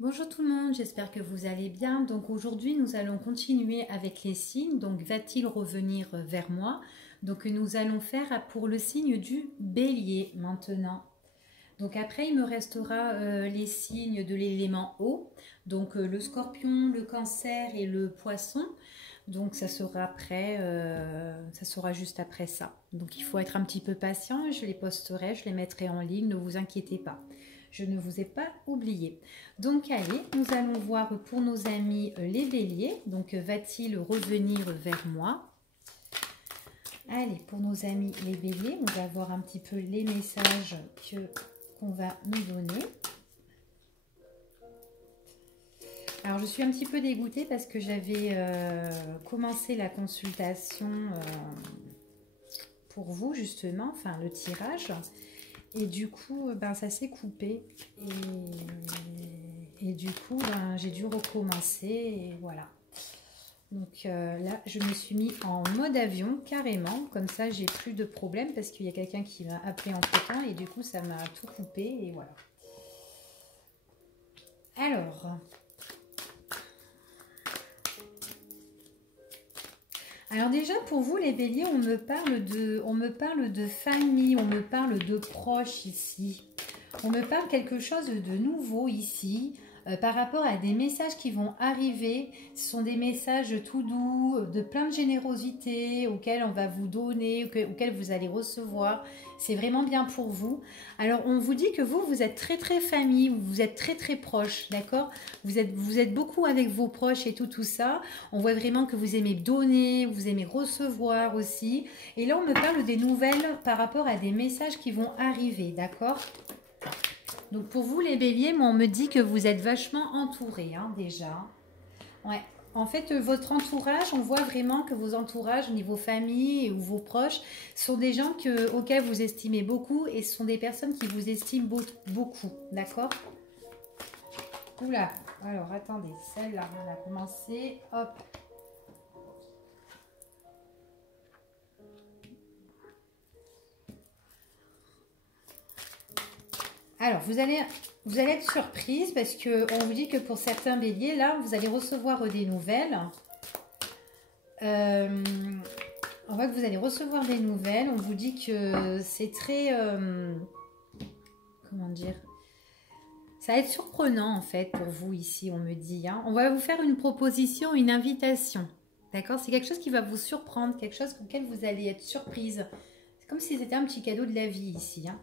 Bonjour tout le monde, j'espère que vous allez bien. Donc aujourd'hui, nous allons continuer avec les signes. Donc va-t-il revenir vers moi? Donc nous allons faire pour le signe du bélier maintenant. Donc après, il me restera les signes de l'élément eau. Donc le scorpion, le cancer et le poisson. Donc ça sera après, ça sera juste après ça. Donc il faut être un petit peu patient. Je les posterai, je les mettrai en ligne. Ne vous inquiétez pas. Je ne vous ai pas oublié. Donc allez, nous allons voir pour nos amis les béliers. Donc va-t-il revenir vers moi? Allez, pour nos amis les béliers, on va voir un petit peu les messages qu'on va nous donner. Alors je suis un petit peu dégoûtée parce que j'avais commencé la consultation pour vous justement, enfin le tirage. Et du coup, ben, ça s'est coupé. Et du coup, ben, j'ai dû recommencer. Et voilà. Donc là, je me suis mis en mode avion, carrément. Comme ça, j'ai plus de problème parce qu'il y a quelqu'un qui m'a appelé entre-temps. Et du coup, ça m'a tout coupé. Et voilà. Alors déjà, pour vous, les béliers, on me parle de famille, on me parle de proches ici. On me parle quelque chose de nouveau ici par rapport à des messages qui vont arriver. Ce sont des messages tout doux, de plein de générosité auxquels on va vous donner, auxquels vous allez recevoir. C'est vraiment bien pour vous. Alors on vous dit que vous êtes très très famille, vous êtes très très proche, d'accord? Vous êtes beaucoup avec vos proches et tout ça. On voit vraiment que vous aimez donner, vous aimez recevoir aussi. Et là on me parle des nouvelles par rapport à des messages qui vont arriver, d'accord? Donc pour vous les béliers, moi on me dit que vous êtes vachement entourés hein, déjà. Ouais. En fait, votre entourage, on voit vraiment que vos entourages, au niveau famille ou vos proches, sont des gens auxquels vous estimez beaucoup et ce sont des personnes qui vous estiment beaucoup. D'accord? Oula, alors attendez, celle-là, on a commencé. Hop. Alors, vous allez être surprise parce qu'on vous dit que pour certains béliers, là, vous allez recevoir des nouvelles. Euh, on voit que vous allez recevoir des nouvelles. On vous dit que c'est très... comment dire? Ça va être surprenant, en fait, pour vous ici, on me dit. Hein. On va vous faire une proposition, une invitation. D'accord? C'est quelque chose qui va vous surprendre, quelque chose auquel vous allez être surprise. C'est comme si c'était un petit cadeau de la vie ici. Hein.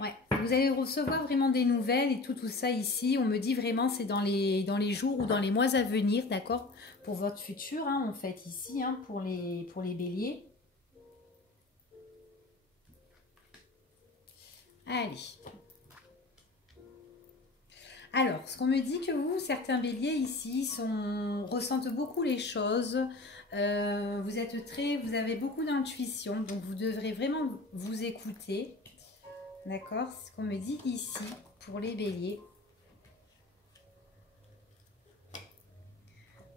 Ouais, vous allez recevoir vraiment des nouvelles et tout ça ici. On me dit vraiment c'est dans les jours ou dans les mois à venir, d'accord? Pour votre futur, hein, en fait, ici, hein, pour les béliers. Allez. Alors, ce qu'on me dit que vous, certains béliers ici, ressentent beaucoup les choses. Vous avez beaucoup d'intuition, donc vous devrez vraiment vous écouter. D'accord? C'est ce qu'on me dit ici pour les béliers.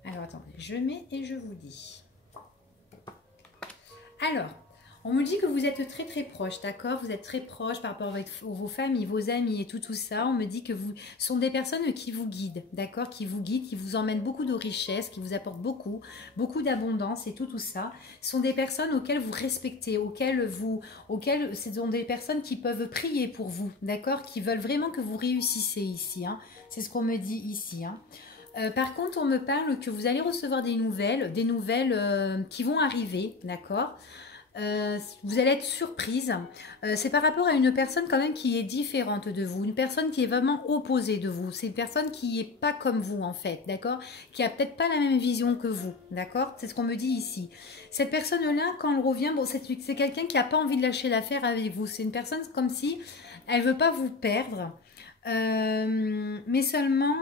Alors attendez, je mets et je vous dis. Alors, on me dit que vous êtes très très proches, d'accord? Vous êtes très proches par rapport à vos familles, vos amis et tout ça. On me dit que vous sont des personnes qui vous guident, d'accord? Qui vous guident, qui vous emmènent beaucoup de richesses, qui vous apportent beaucoup d'abondance et tout ça. Ce sont des personnes auxquelles vous respectez, auxquelles ce sont des personnes qui peuvent prier pour vous, d'accord? Qui veulent vraiment que vous réussissez ici, hein? C'est ce qu'on me dit ici, hein? Par contre, on me parle que vous allez recevoir des nouvelles qui vont arriver, d'accord? Vous allez être surprise. C'est par rapport à une personne quand même qui est différente de vous, une personne qui est vraiment opposée de vous. C'est une personne qui est pas comme vous en fait, d'accord? Qui a peut-être pas la même vision que vous, d'accord? C'est ce qu'on me dit ici. Cette personne-là, quand elle revient, bon, c'est quelqu'un qui a pas envie de lâcher l'affaire avec vous. C'est une personne comme si elle veut pas vous perdre, mais seulement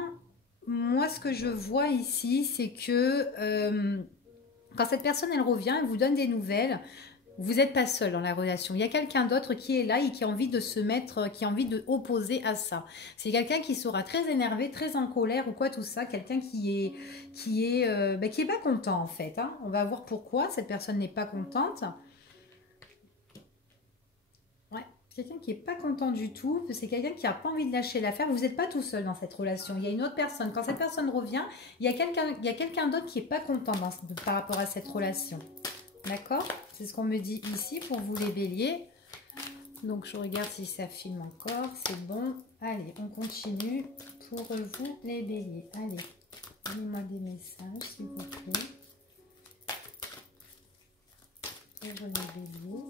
moi, ce que je vois ici, c'est que quand cette personne, elle revient, elle vous donne des nouvelles, vous n'êtes pas seul dans la relation. Il y a quelqu'un d'autre qui est là et qui a envie de se mettre, qui a envie de opposer à ça. C'est quelqu'un qui sera très énervé, très en colère ou quoi tout ça. Quelqu'un qui est pas content en fait. Hein. On va voir pourquoi cette personne n'est pas contente. Ouais. Quelqu'un qui n'est pas content du tout, c'est quelqu'un qui n'a pas envie de lâcher l'affaire. Vous n'êtes pas tout seul dans cette relation. Il y a une autre personne. Quand cette personne revient, il y a quelqu'un d'autre qui n'est pas content par rapport à cette relation. D'accord? C'est ce qu'on me dit ici pour vous les béliers. Donc, je regarde si ça filme encore. C'est bon. Allez, on continue pour vous les béliers. Allez, donnez-moi des messages, s'il vous plaît. Pour les béliers.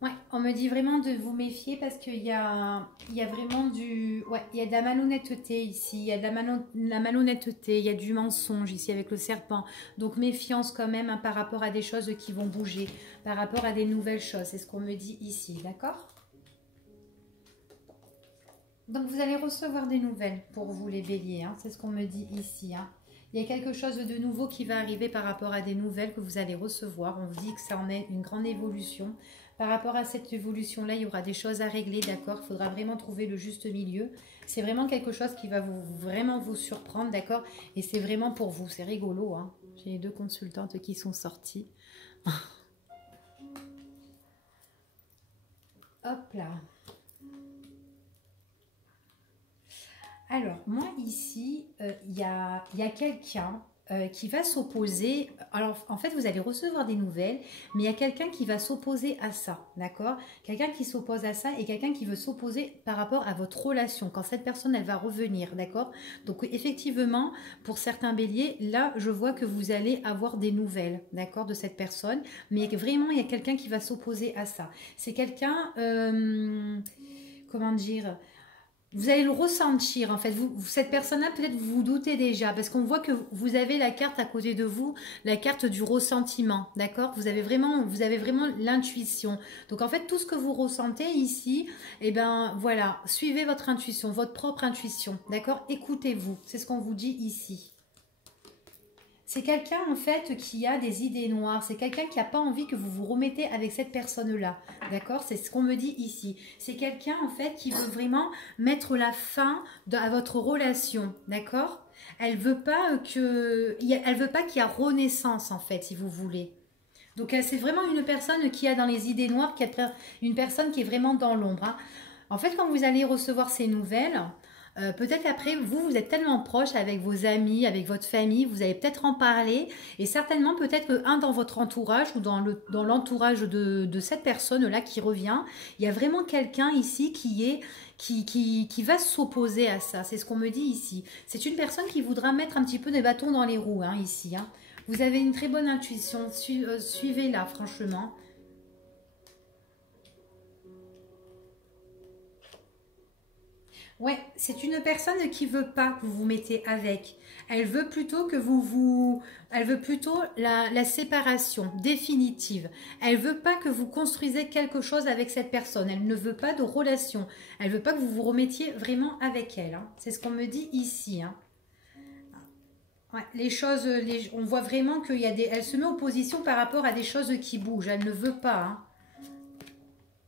Ouais, on me dit vraiment de vous méfier parce qu'il y a vraiment du... Ouais, il y a de la malhonnêteté ici, il y a de la malhonnêteté, il y a du mensonge ici avec le serpent. Donc méfiance quand même, hein, par rapport à des choses qui vont bouger, par rapport à des nouvelles choses, c'est ce qu'on me dit ici, d'accord? Donc vous allez recevoir des nouvelles pour vous les béliers, hein, c'est ce qu'on me dit ici, hein. Il y a quelque chose de nouveau qui va arriver par rapport à des nouvelles que vous allez recevoir. On vous dit que ça en est une grande évolution. Par rapport à cette évolution-là, il y aura des choses à régler, d'accord? Il faudra vraiment trouver le juste milieu. C'est vraiment quelque chose qui va vraiment vous surprendre, d'accord? Et c'est vraiment pour vous, c'est rigolo, hein? J'ai les deux consultantes qui sont sorties. Hop là. Alors, moi ici, il y a quelqu'un qui va s'opposer. Alors, en fait, vous allez recevoir des nouvelles, mais il y a quelqu'un qui va s'opposer à ça, d'accord? Quelqu'un qui s'oppose à ça et quelqu'un qui veut s'opposer par rapport à votre relation, quand cette personne, elle va revenir, d'accord? Donc, effectivement, pour certains béliers, là, je vois que vous allez avoir des nouvelles, d'accord, de cette personne, mais vraiment, il y a quelqu'un qui va s'opposer à ça. C'est quelqu'un, comment dire... Vous allez le ressentir, en fait. Cette personne-là, peut-être vous vous doutez déjà, parce qu'on voit que vous avez la carte à côté de vous, la carte du ressentiment, d'accord? Vous avez vraiment l'intuition. Donc, en fait, tout ce que vous ressentez ici, eh ben, voilà, suivez votre intuition, votre propre intuition, d'accord? Écoutez-vous, c'est ce qu'on vous dit ici. C'est quelqu'un en fait qui a des idées noires, c'est quelqu'un qui n'a pas envie que vous vous remettez avec cette personne-là, d'accord? C'est ce qu'on me dit ici. C'est quelqu'un en fait qui veut vraiment mettre la fin à votre relation, d'accord? Elle veut pas qu'il y ait renaissance en fait, si vous voulez. Donc c'est vraiment une personne qui a dans les idées noires, une personne qui est vraiment dans l'ombre, hein. En fait, quand vous allez recevoir ces nouvelles, peut-être après, vous êtes tellement proche avec vos amis, avec votre famille, vous allez peut-être en parler et certainement peut-être qu'un dans votre entourage ou dans l'entourage de cette personne-là qui revient, il y a vraiment quelqu'un ici qui va s'opposer à ça. C'est ce qu'on me dit ici. C'est une personne qui voudra mettre un petit peu des bâtons dans les roues, hein, ici, hein. Vous avez une très bonne intuition, suivez-la franchement. Ouais, c'est une personne qui veut pas que vous vous mettez avec. Elle veut plutôt que elle veut plutôt la séparation définitive. Elle veut pas que vous construisez quelque chose avec cette personne. Elle ne veut pas de relation. Elle veut pas que vous vous remettiez vraiment avec elle, hein. C'est ce qu'on me dit ici, hein. Ouais, les choses, on voit vraiment qu'il y a elle se met en position par rapport à des choses qui bougent. Elle ne veut pas, hein.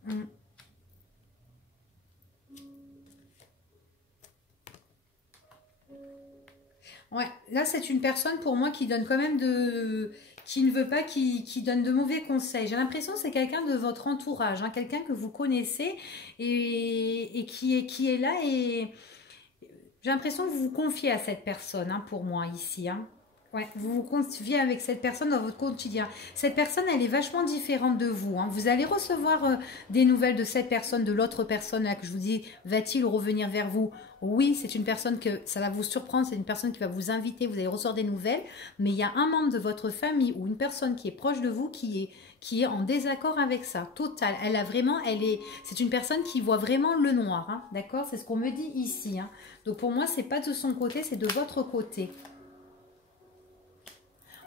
Mm. Ouais, là c'est une personne pour moi qui donne quand même qui ne veut pas, qui donne de mauvais conseils. J'ai l'impression que c'est quelqu'un de votre entourage, hein, quelqu'un que vous connaissez et qui est là et j'ai l'impression que vous vous confiez à cette personne, hein, pour moi ici, hein. Ouais, vous vous confiez avec cette personne dans votre quotidien. Cette personne, elle est vachement différente de vous, hein. Vous allez recevoir des nouvelles de cette personne, de l'autre personne là que je vous dis, va-t-il revenir vers vous? Oui, c'est une personne que ça va vous surprendre, c'est une personne qui va vous inviter, vous allez recevoir des nouvelles, mais il y a un membre de votre famille ou une personne qui est proche de vous qui est en désaccord avec ça, total. Elle a vraiment, c'est une personne qui voit vraiment le noir, hein, d'accord? C'est ce qu'on me dit ici, hein. Donc pour moi, c'est pas de son côté, c'est de votre côté.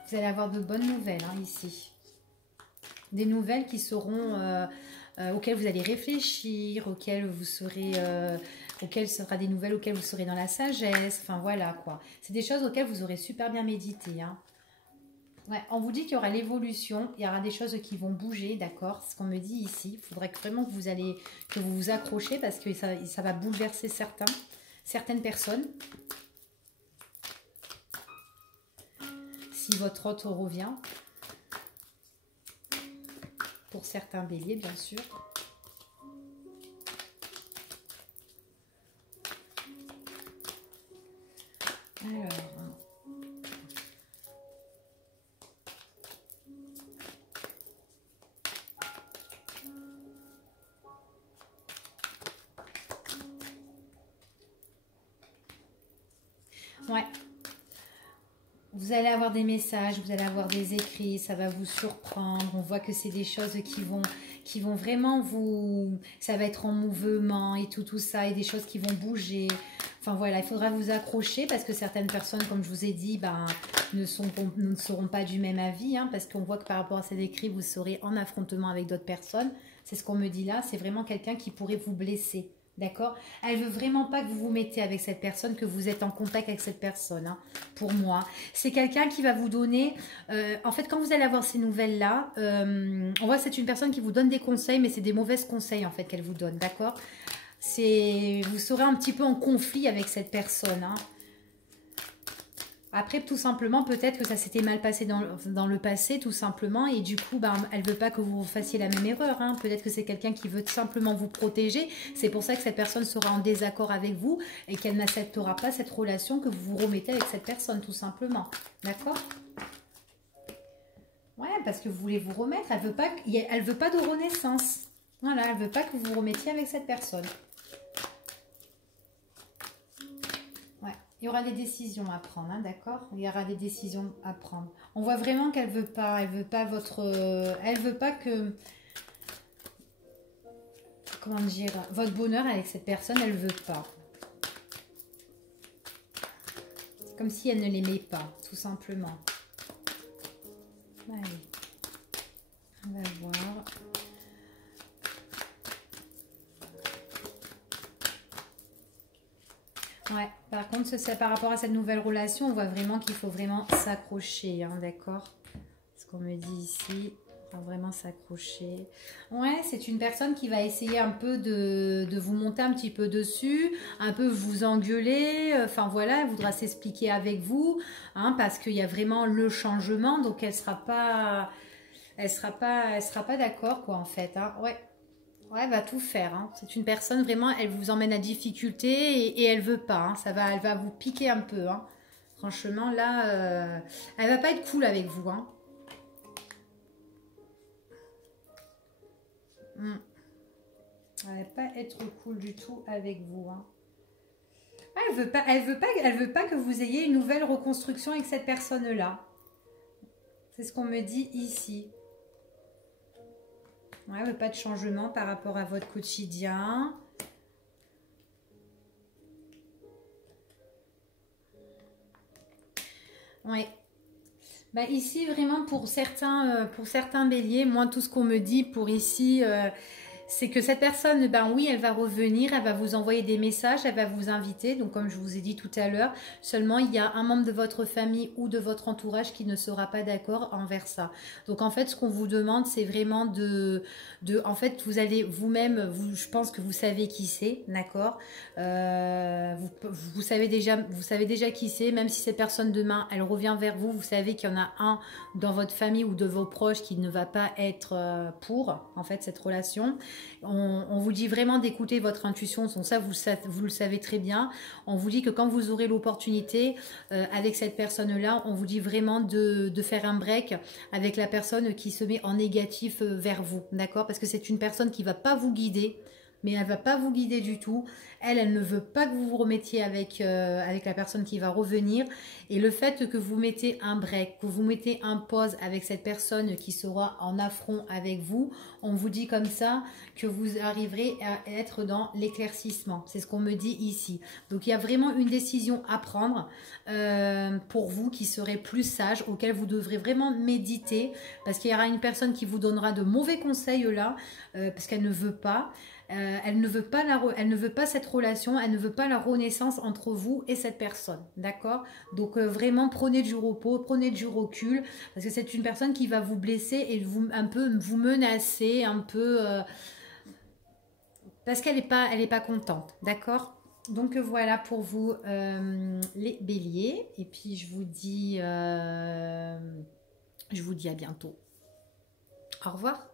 Vous allez avoir de bonnes nouvelles, hein, ici. Des nouvelles qui seront auxquelles vous allez réfléchir, auxquelles vous serez, auxquelles ce sera des nouvelles auxquelles vous serez dans la sagesse. Enfin voilà quoi. C'est des choses auxquelles vous aurez super bien médité. Hein. Ouais, on vous dit qu'il y aura l'évolution, il y aura des choses qui vont bouger, d'accord? Ce qu'on me dit ici, il faudrait vraiment que que vous vous accrochez parce que ça va bouleverser certaines personnes. Si votre hôte revient, pour certains béliers, bien sûr. Alors... Ouais. Vous allez avoir des messages, vous allez avoir des écrits, ça va vous surprendre. On voit que c'est des choses qui vont vraiment vous... Ça va être en mouvement et tout ça, et des choses qui vont bouger. Enfin voilà, il faudra vous accrocher parce que certaines personnes, comme je vous ai dit, ben, ne seront pas du même avis. Hein, parce qu'on voit que par rapport à ces écrits, vous serez en affrontement avec d'autres personnes. C'est ce qu'on me dit là, c'est vraiment quelqu'un qui pourrait vous blesser. D'accord? Elle veut vraiment pas que vous vous mettez avec cette personne, que vous êtes en contact avec cette personne. Hein, pour moi, c'est quelqu'un qui va vous donner... en fait, quand vous allez avoir ces nouvelles-là, on voit que c'est une personne qui vous donne des conseils, mais c'est des mauvais conseils en fait qu'elle vous donne. D'accord? Vous serez un petit peu en conflit avec cette personne. Hein. Après, tout simplement, peut-être que ça s'était mal passé dans le passé, tout simplement. Et du coup, ben, elle ne veut pas que vous fassiez la même erreur. Hein. Peut-être que c'est quelqu'un qui veut simplement vous protéger. C'est pour ça que cette personne sera en désaccord avec vous et qu'elle n'acceptera pas cette relation que vous vous remettez avec cette personne, tout simplement. D'accord? Ouais, parce que vous voulez vous remettre. Elle veut pas de renaissance. Voilà, elle ne veut pas que vous vous remettiez avec cette personne. Il y aura des décisions à prendre, hein, d'accord? Il y aura des décisions à prendre. On voit vraiment qu'elle veut pas elle veut pas que, comment dire, votre bonheur avec cette personne, elle veut pas. C'est comme si elle ne l'aimait pas, tout simplement. Allez, on va voir. Ouais, par contre, c'est par rapport à cette nouvelle relation, on voit vraiment qu'il faut vraiment s'accrocher, hein, d'accord? Ce qu'on me dit ici, il faut vraiment s'accrocher. Ouais, c'est une personne qui va essayer un peu de vous monter un petit peu dessus, un peu vous engueuler, enfin voilà, elle voudra s'expliquer avec vous, hein, parce qu'il y a vraiment le changement, donc elle sera pas d'accord, quoi, en fait, hein, ouais. Ouais, elle va tout faire. Hein. C'est une personne vraiment, elle vous emmène à difficulté et elle veut pas. Hein. Elle va vous piquer un peu. Hein. Franchement, là, elle va pas être cool avec vous. Hein. Elle va pas être cool du tout avec vous. Hein. Ah, elle veut pas que vous ayez une nouvelle reconstruction avec cette personne-là. C'est ce qu'on me dit ici. Ouais, pas de changement par rapport à votre quotidien. Oui. Bah ici, vraiment, pour certains béliers, moi, tout ce qu'on me dit pour ici, c'est que cette personne, ben oui, elle va revenir, elle va vous envoyer des messages, elle va vous inviter. Donc, comme je vous ai dit tout à l'heure, seulement il y a un membre de votre famille ou de votre entourage qui ne sera pas d'accord envers ça. Donc, en fait, ce qu'on vous demande, c'est vraiment en fait, vous allez vous-même, je pense que vous savez qui c'est, d'accord? Vous savez déjà qui c'est, même si cette personne demain, elle revient vers vous, vous savez qu'il y en a un dans votre famille ou de vos proches qui ne va pas être pour, en fait, cette relation. On vous dit vraiment d'écouter votre intuition, ça vous le savez très bien. On vous dit que quand vous aurez l'opportunité avec cette personne-là, on vous dit vraiment de faire un break avec la personne qui se met en négatif vers vous, d'accord? Parce que c'est une personne qui ne va pas vous guider, mais elle ne va pas vous guider du tout. Elle ne veut pas que vous vous remettiez avec la personne qui va revenir. Et le fait que vous mettez un break, que vous mettez un pause avec cette personne qui sera en affront avec vous, on vous dit comme ça que vous arriverez à être dans l'éclaircissement. C'est ce qu'on me dit ici. Donc il y a vraiment une décision à prendre pour vous qui serait plus sage, auquel vous devrez vraiment méditer, parce qu'il y aura une personne qui vous donnera de mauvais conseils là, parce qu'elle ne veut pas. Elle ne veut pas cette relation, elle ne veut pas la renaissance entre vous et cette personne, d'accord? Donc vraiment prenez du repos, prenez du recul, parce que c'est une personne qui va vous blesser et un peu vous menacer, un peu parce qu'elle n'est pas contente, d'accord? Donc voilà pour vous les béliers, et puis je vous dis à bientôt. Au revoir.